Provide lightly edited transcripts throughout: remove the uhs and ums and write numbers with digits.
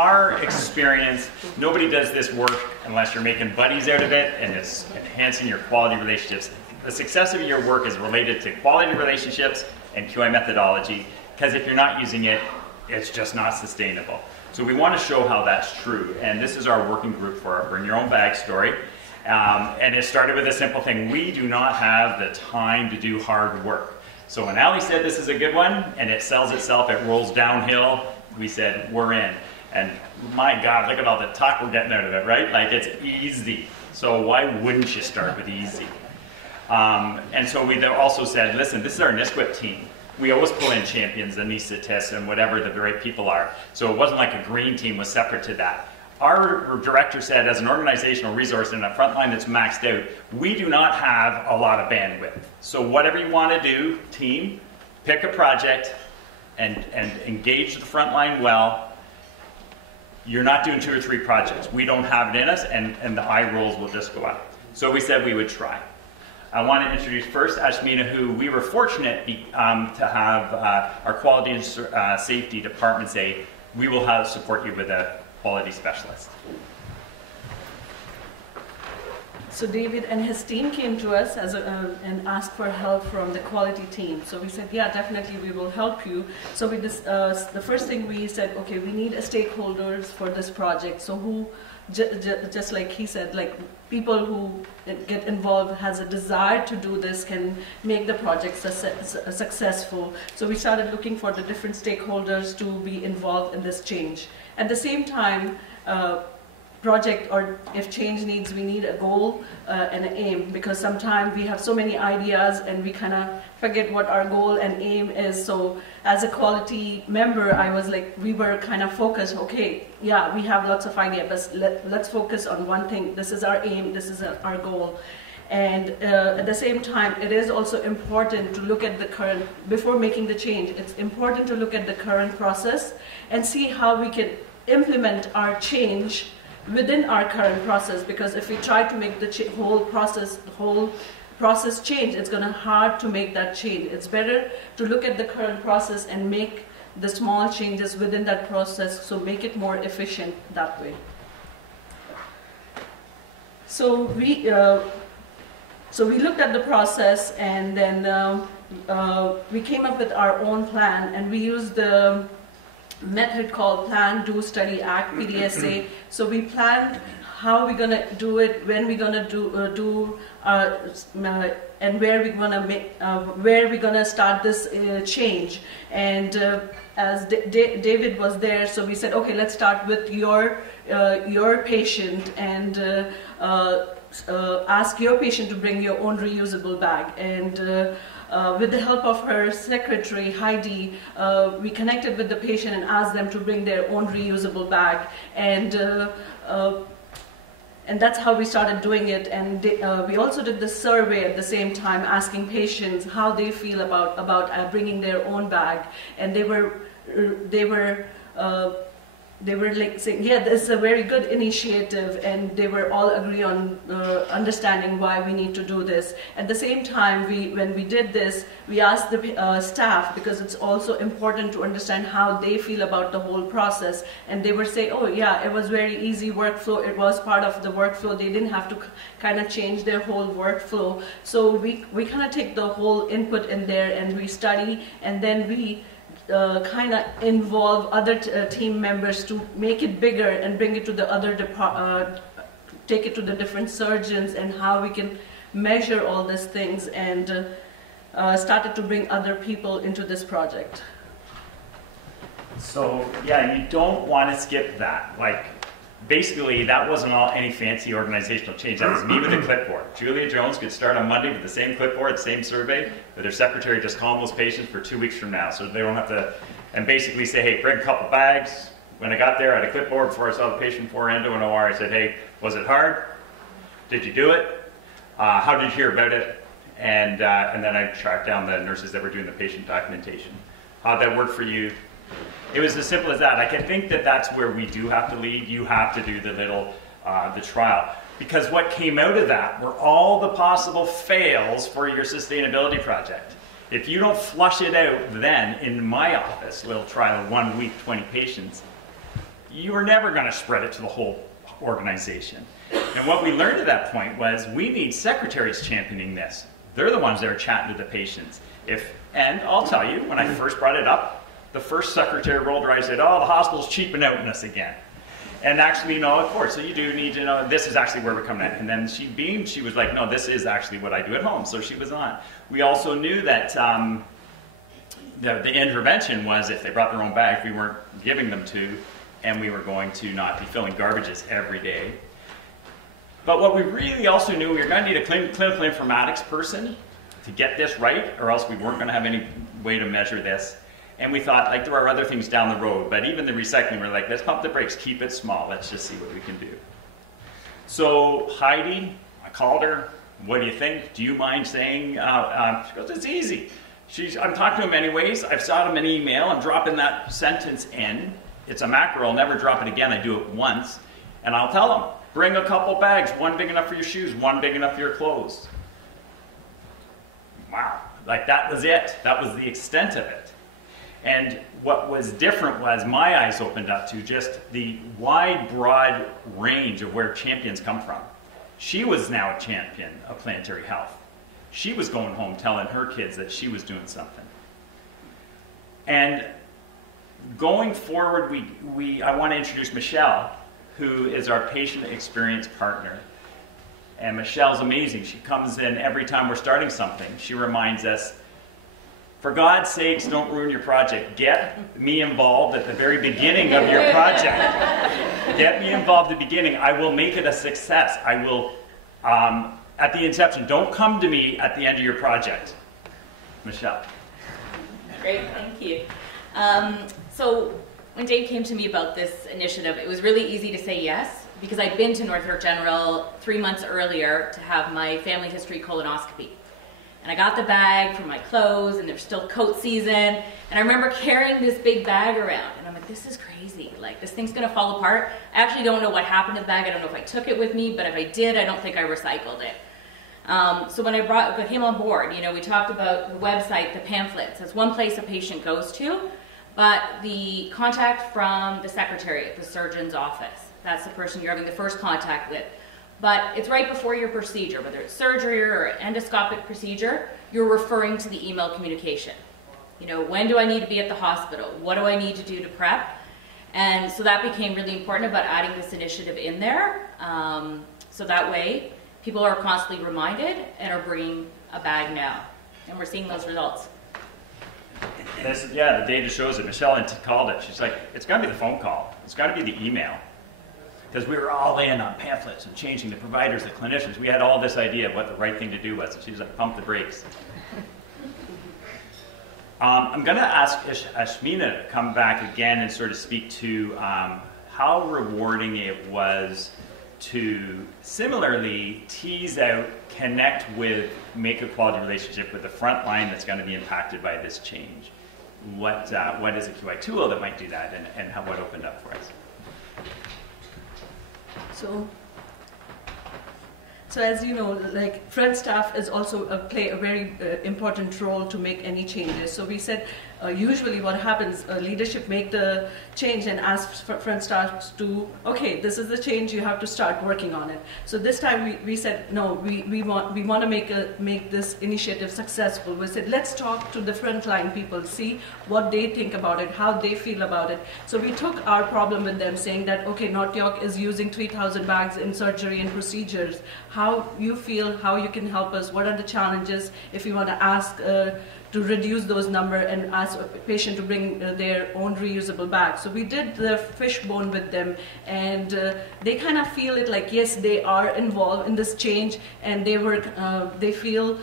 our experience, nobody does this work unless you're making buddies out of it and it's enhancing your quality relationships. The success of your work is related to quality relationships and QI methodology, because if you're not using it, it's just not sustainable. So we want to show how that's true, and this is our working group for our Bring Your Own Bag story. And it started with a simple thing. We do not have the time to do hard work. So when Ali said this is a good one, and it sells itself, it rolls downhill, we said, we're in. And my God, look at all the talk we're getting out of it, right? Like, it's easy. So why wouldn't you start with easy? And so we also said, listen, this is our NSQIP team. We always pull in champions, anesthetists, and whatever the right people are. So it wasn't like a green team was separate to that. Our director said, as an organizational resource in a frontline that's maxed out, we do not have a lot of bandwidth. So whatever you want to do, team, pick a project and engage the frontline well. You're not doing 2 or 3 projects. We don't have it in us, and the eye rolls will just go up. So we said we would try. I want to introduce first Ashmina, who we were fortunate to have our quality and safety department say, we will support you with a quality specialist. So David and his team came to us and asked for help from the quality team. So we said, yeah, definitely we will help you. So we the first thing we said, okay, we need stakeholders for this project. So who, just like he said, like people who get involved, has a desire to do this, can make the project successful. So we started looking for the different stakeholders to be involved in this change. At the same time, project, or if change needs, we need a goal and an aim, because sometimes we have so many ideas and we kind of forget what our goal and aim is. So as a quality member, I was like, we were kind of focused, okay, yeah, we have lots of ideas, but let's focus on one thing. This is our aim, this is our goal. And at the same time, it is also important to look at the current, before making the change, it's important to look at the current process and see how we can implement our change within our current process, because if we try to make the whole process change, it's going to hard to make that change. It's better to look at the current process and make the small changes within that process, so make it more efficient that way. So we looked at the process, and then we came up with our own plan, and we used the method called Plan, Do, Study, Act, PDSA. So we planned how we're going to do it, when we're going to and where we're going to make, where we're going to start this change. And as David was there, so we said, okay, let's start with your patient, and ask your patient to bring your own reusable bag. And with the help of her secretary, Heidi, we connected with the patient and asked them to bring their own reusable bag. And that's how we started doing it. And we also did the survey at the same time, asking patients how they feel about bringing their own bag. And they were like saying, yeah, this is a very good initiative, and they were all agree on understanding why we need to do this. At the same time, when we did this, we asked the staff, because it's also important to understand how they feel about the whole process, and they were saying, oh yeah, it was very easy workflow, it was part of the workflow, they didn't have to kind of change their whole workflow. So we kind of take the whole input in there, and we study, and then we kind of involve other team members to make it bigger and bring it to the other take it to the different surgeons, and how we can measure all these things, and started to bring other people into this project. So yeah, you don't want to skip that. Like, basically, that wasn't any fancy organizational change. That was me with a clipboard. Julia Jones could start on Monday with the same clipboard, the same survey, with her secretary just calling those patients for 2 weeks from now. So they don't have to, and basically say, hey, bring a couple bags. When I got there, I had a clipboard before I saw the patient before endo and OR. I said, hey, was it hard? Did you do it? How did you hear about it? And then I tracked down the nurses that were doing the patient documentation. How'd that work for you? It was as simple as that. I can think that that's where we do have to lead. You have to do the the trial. Because what came out of that were all the possible fails for your sustainability project. If you don't flush it out then in my office, little trial of 1 week, 20 patients, you were never going to spread it to the whole organization. And what we learned at that point was we need secretaries championing this. They're the ones that are chatting to the patients. And I'll tell you, when I first brought it up, the first secretary rolled her eyes and said, oh, the hospital's cheaping out on us again. And actually, no, of course, so you do need to know, this is actually where we're coming at. And then she beamed, she was like, no, this is actually what I do at home. So she was on. We also knew that the intervention was if they brought their own bag, we weren't giving them to, and we were going to not be filling garbages every day. But what we really also knew, we were going to need a clinical informatics person to get this right, or else we weren't going to have any way to measure this. And we thought, like, there are other things down the road, but even the recycling, we're like, let's pump the brakes, keep it small, let's just see what we can do. So Heidi, I called her, what do you think? Do you mind saying? She goes, it's easy. I'm talking to him anyways, I've shot him an email, I'm dropping that sentence in. It's a macro, I'll never drop it again, I do it once. And I'll tell him, bring a couple bags, one big enough for your shoes, one big enough for your clothes. Wow, like that was it. That was the extent of it. And what was different was my eyes opened up to just the wide, broad range of where champions come from. She was now a champion of planetary health. She was going home telling her kids that she was doing something. And going forward, I want to introduce Michelle, who is our patient experience partner. And Michelle's amazing. She comes in every time we're starting something. She reminds us, for God's sakes, don't ruin your project. Get me involved at the very beginning of your project. Get me involved at the beginning. I will make it a success. I will, at the inception, don't come to me at the end of your project. Michelle. Great, thank you. So when Dave came to me about this initiative, it was really easy to say yes, because I'd been to North York General 3 months earlier to have my family history colonoscopy. And I got the bag for my clothes, and there's still coat season, and I remember carrying this big bag around, and I'm like, this is crazy, like this thing's gonna fall apart. I actually don't know what happened to the bag. I don't know if I took it with me, but if I did, I don't think I recycled it. So when I got him on board, you know, we talked about the website, the pamphlets. That's one place a patient goes to, but the contact from the secretary at the surgeon's office, that's the person you're having the first contact with. But it's right before your procedure, whether it's surgery or endoscopic procedure, you're referring to the email communication. You know, when do I need to be at the hospital? What do I need to do to prep? And so that became really important about adding this initiative in there. So that way, people are constantly reminded and are bringing a bag now. And we're seeing those results. Yeah, the data shows it. Michelle called it. She's like, it's got to be the phone call. It's got to be the email. Because we were all in on pamphlets and changing the providers, the clinicians. We had all this idea of what the right thing to do was. And she was like, pump the brakes. I'm going to ask Ashmina to come back again and sort of speak to how rewarding it was to similarly tease out, connect with, make a quality relationship with the front line that's going to be impacted by this change. What is a QI tool that might do that, and what opened up for us? So as you know, like front staff is also play a very important role to make any changes. So we said usually what happens, leadership make the change and ask front staff to, okay, this is the change, you have to start working on it. So this time we said, no, we want to make this initiative successful. We said, let's talk to the frontline people, see what they think about it, how they feel about it. So we took our problem with them, saying that, okay, North York is using 3,000 bags in surgery and procedures. How you feel, how you can help us, what are the challenges, if you want to ask to reduce those numbers and ask a patient to bring their own reusable bags. So we did the fishbone with them, and they kind of feel it like, yes, they are involved in this change, and they feel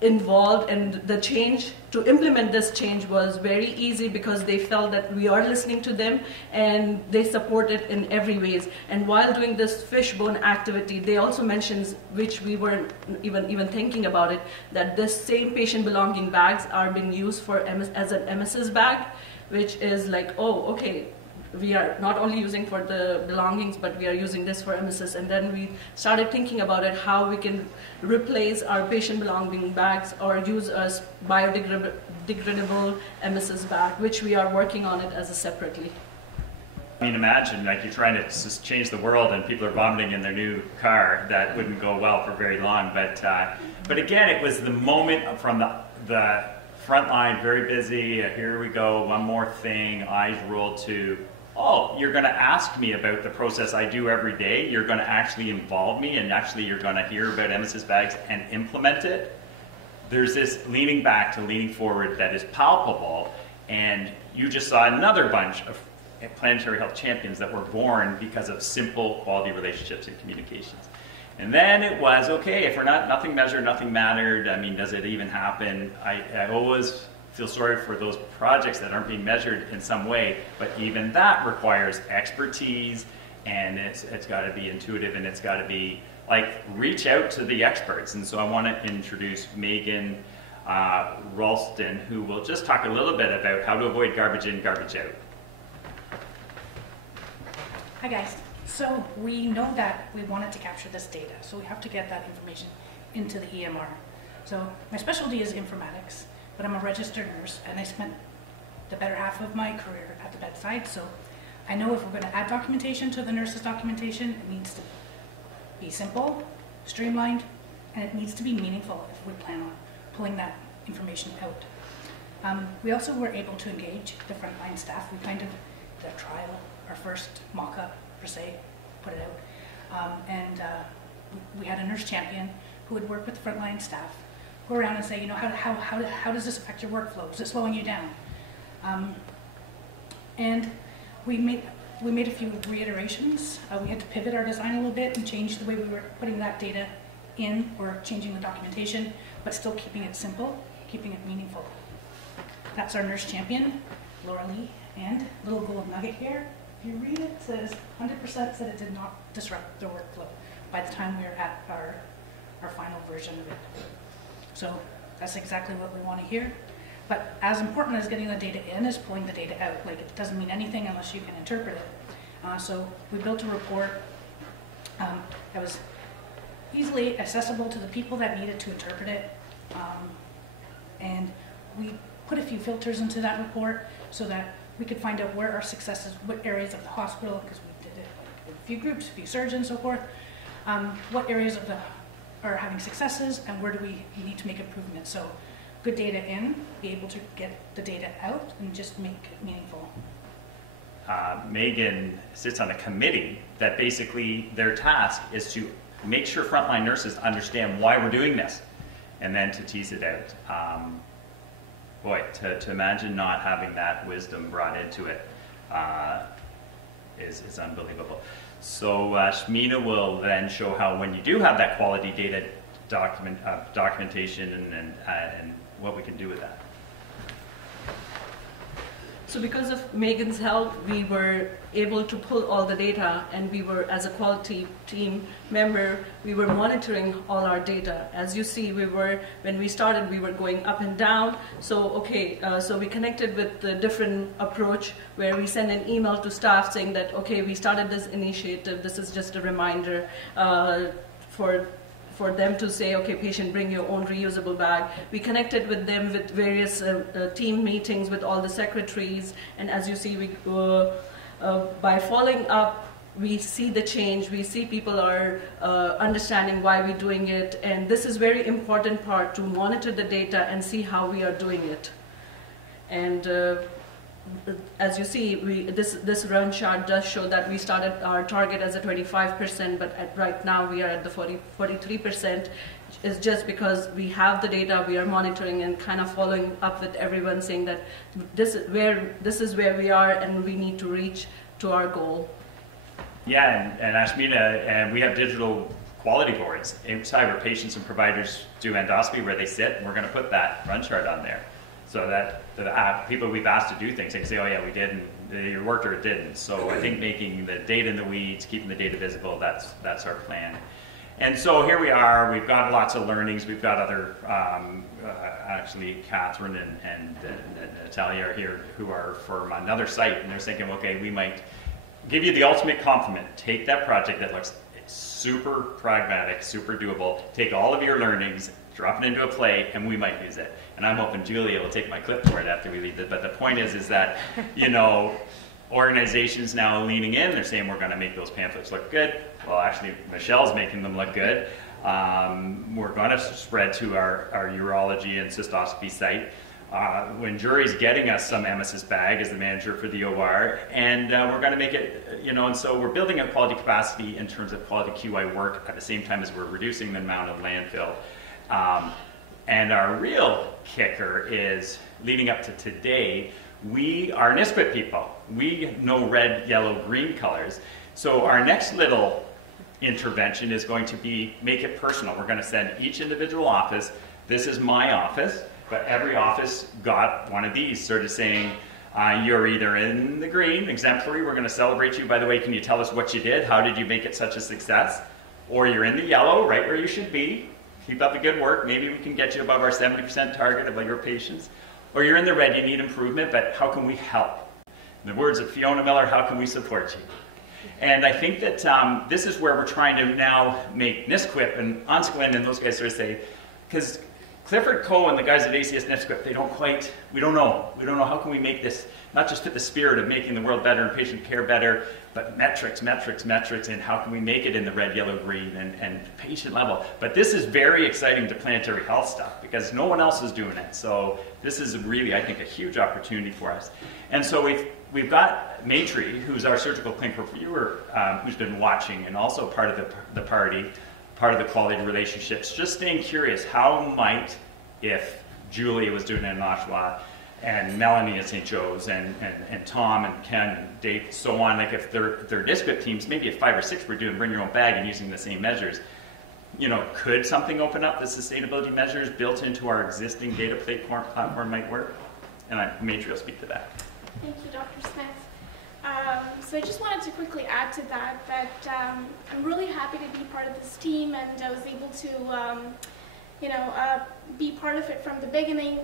involved, and the change, to implement this change was very easy because they felt that we are listening to them and they support it in every ways. And while doing this fishbone activity, they also mentioned, which we weren't even thinking about it, that this same patient belonging bags are being used for as an emesis bag, which is like, oh, okay, we are not only using for the belongings, but we are using this for emesis. And then we started thinking about it, how we can replace our patient belonging bags or use a biodegradable emesis bag, which we are working on it as a separately. I mean, imagine like you're trying to just change the world and people are vomiting in their new car. That wouldn't go well for very long. But again, it was the moment from the front line, very busy. Here we go, one more thing. Eyes roll to, oh, you're going to ask me about the process I do every day. You're going to actually involve me, and actually you're going to hear about Emesis bags and implement it. There's this leaning back to leaning forward that is palpable, and you just saw another bunch of planetary health champions that were born because of simple quality relationships and communications. And then it was, okay, if we're nothing measured, nothing mattered, I mean, does it even happen? I always feel sorry for those projects that aren't being measured in some way, but even that requires expertise, and it's got to be intuitive, and it's got to be, like, reach out to the experts. And so I want to introduce Megan Ralston, who will just talk a little bit about how to avoid garbage in, garbage out. Hi guys. So we know that we wanted to capture this data, so we have to get that information into the EMR. So my specialty is informatics, but I'm a registered nurse, and I spent the better half of my career at the bedside, so I know if we're going to add documentation to the nurse's documentation, it needs to be simple, streamlined, and it needs to be meaningful if we plan on pulling that information out. We also were able to engage the frontline staff. We kind of did a trial, our first mock-up per se, put it out, and we had a nurse champion who would work with the frontline staff, go around and say, you know, how does this affect your workflow? Is it slowing you down? And we made a few reiterations. We had to pivot our design a little bit and change the way we were putting that data in, or changing the documentation, but still keeping it simple, keeping it meaningful. That's our nurse champion, Laura Lee, and little gold nugget here. If you read it, it says 100% said it did not disrupt their workflow by the time we were at our final version of it. So that's exactly what we want to hear. But as important as getting the data in is pulling the data out. Like, it doesn't mean anything unless you can interpret it. So we built a report that was easily accessible to the people that needed to interpret it. And we put a few filters into that report so that we could find out where our successes, what areas of the hospital, because we did it with a few groups, a few surgeons, so forth, what areas of are having successes, and where do we need to make improvements. So good data in, be able to get the data out, and just make it meaningful. Megan sits on a committee that basically their task is to make sure frontline nurses understand why we're doing this, and then to tease it out. Boy, to imagine not having that wisdom brought into it is unbelievable. So Shmina will then show how, when you do have that quality data documentation and what we can do with that. So because of Megan's help, we were able to pull all the data, and we were, as a quality team member, we were monitoring all our data. As you see, when we started, we were going up and down. So, so we connected with the different approach where we send an email to staff saying that, okay, we started this initiative, this is just a reminder for them to say, okay, patient, bring your own reusable bag. We connected with them with various team meetings with all the secretaries, and as you see, by following up, we see the change, we see people are understanding why we're doing it, and this is very important part, to monitor the data and see how we are doing it. And as you see, this run chart does show that we started our target as a 25%, but right now we are at the 43%. It's just because we have the data, we are monitoring and kind of following up with everyone, saying that this is where we are, and we need to reach to our goal. Yeah, and Ashmina, and we have digital quality boards inside where patients and providers do endoscopy, where they sit, and we're going to put that run chart on there, so that the people we've asked to do things, they can say, oh yeah, we did, and it worked or it didn't. So I think making the data in the weeds, keeping the data visible, that's our plan. And so here we are, we've got lots of learnings, we've got other, actually Catherine and Natalia are here, who are from another site, and they're thinking, okay, we might give you the ultimate compliment. Take that project that looks super pragmatic, super doable, take all of your learnings, drop it into a play, and we might use it. And I'm hoping Julia will take my clipboard after we leave it. But the point is that, you know, Organizations now leaning in, they're saying we're going to make those pamphlets look good. Well, actually, Michelle's making them look good. We're going to spread to our urology and cystoscopy site. When Jury's getting us some Emesis bag as the manager for the OR, and we're going to make it, and so we're building up quality capacity in terms of quality QI work at the same time as we're reducing the amount of landfill. And our real kicker is, leading up to today, we are NISQUIP people. We know red, yellow, green colors. So our next little intervention is going to be make it personal. We're going to send each individual office, this is my office, but every office got one of these, sort of saying, you're either in the green, exemplary, we're going to celebrate you. By the way, can you tell us what you did? How did you make it such a success? Or you're in the yellow, right where you should be. Keep up the good work. Maybe we can get you above our 70% target of your patients. Or you're in the red, you need improvement, but how can we help? In the words of Fiona Miller, how can we support you? And I think that this is where we're trying to now make NISQUIP and OnSquin and those guys sort of say, because Clifford Coe and the guys at ACS NISQUIP, we don't know how can we make this, not just fit the spirit of making the world better and patient care better, but metrics, and how can we make it in the red, yellow, green, and patient level. But this is very exciting to planetary health stuff, because no one else is doing it. So this is really, I think, a huge opportunity for us. And so we've got Maitri, who's our surgical clinical reviewer, who's been watching and also part of the party, part of the quality relationships, just staying curious, how might, if Julia was doing it in Oshawa, and Melanie at St. Joe's, and Tom and Ken and Dave, so on, like if their NISQUIP teams, maybe if 5 or 6 were doing bring your own bag and using the same measures, could something open up the sustainability measures built into our existing data platform might work? And Maitri will speak to that. Thank you, Dr. Smith. So I just wanted to quickly add to that I'm really happy to be part of this team, and I was able to, be part of it from the beginning,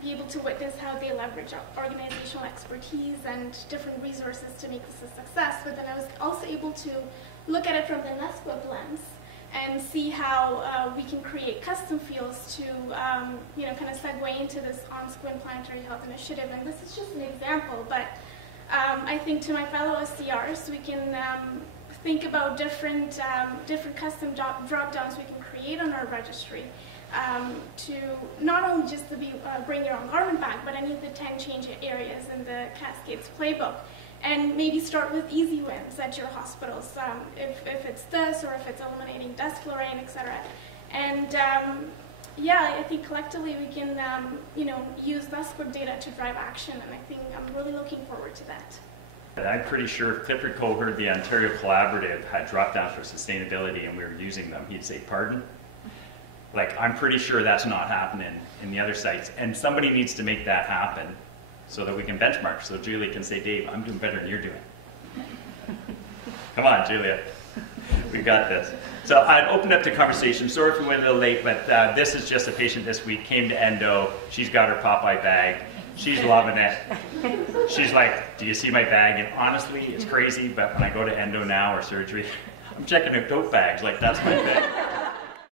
be able to witness how they leverage organizational expertise and different resources to make this a success. But then I was also able to look at it from the NISQUIP lens and see how we can create custom fields to, kind of segue into this OnSquin Planetary Health Initiative. And this is just an example, but I think to my fellow SCRs, we can think about different custom drop-downs we can create on our registry to not only just to be bring your own garment bag, but any of the 10 change areas in the Cascades playbook. And maybe start with easy wins at your hospitals, if it's this, or if it's eliminating desflurane, etc. And I think collectively we can, use NISQUIP data to drive action, and I think I'm really looking forward to that. I'm pretty sure if Clifford Coe heard the Ontario Collaborative had drop-downs for sustainability and we were using them, he'd say, pardon? I'm pretty sure that's not happening in the other sites, and somebody needs to make that happen so that we can benchmark, so Julia can say, Dave, I'm doing better than you're doing. Come on, Julia. We've got this. So I'd open up to conversation. Sorry if we went a little late, but this is just a patient this week, came to endo. She's got her Popeye bag. She's loving it. She's like, do you see my bag? And honestly, it's crazy, but when I go to endo now or surgery, I'm checking her dope bags, like that's my bag.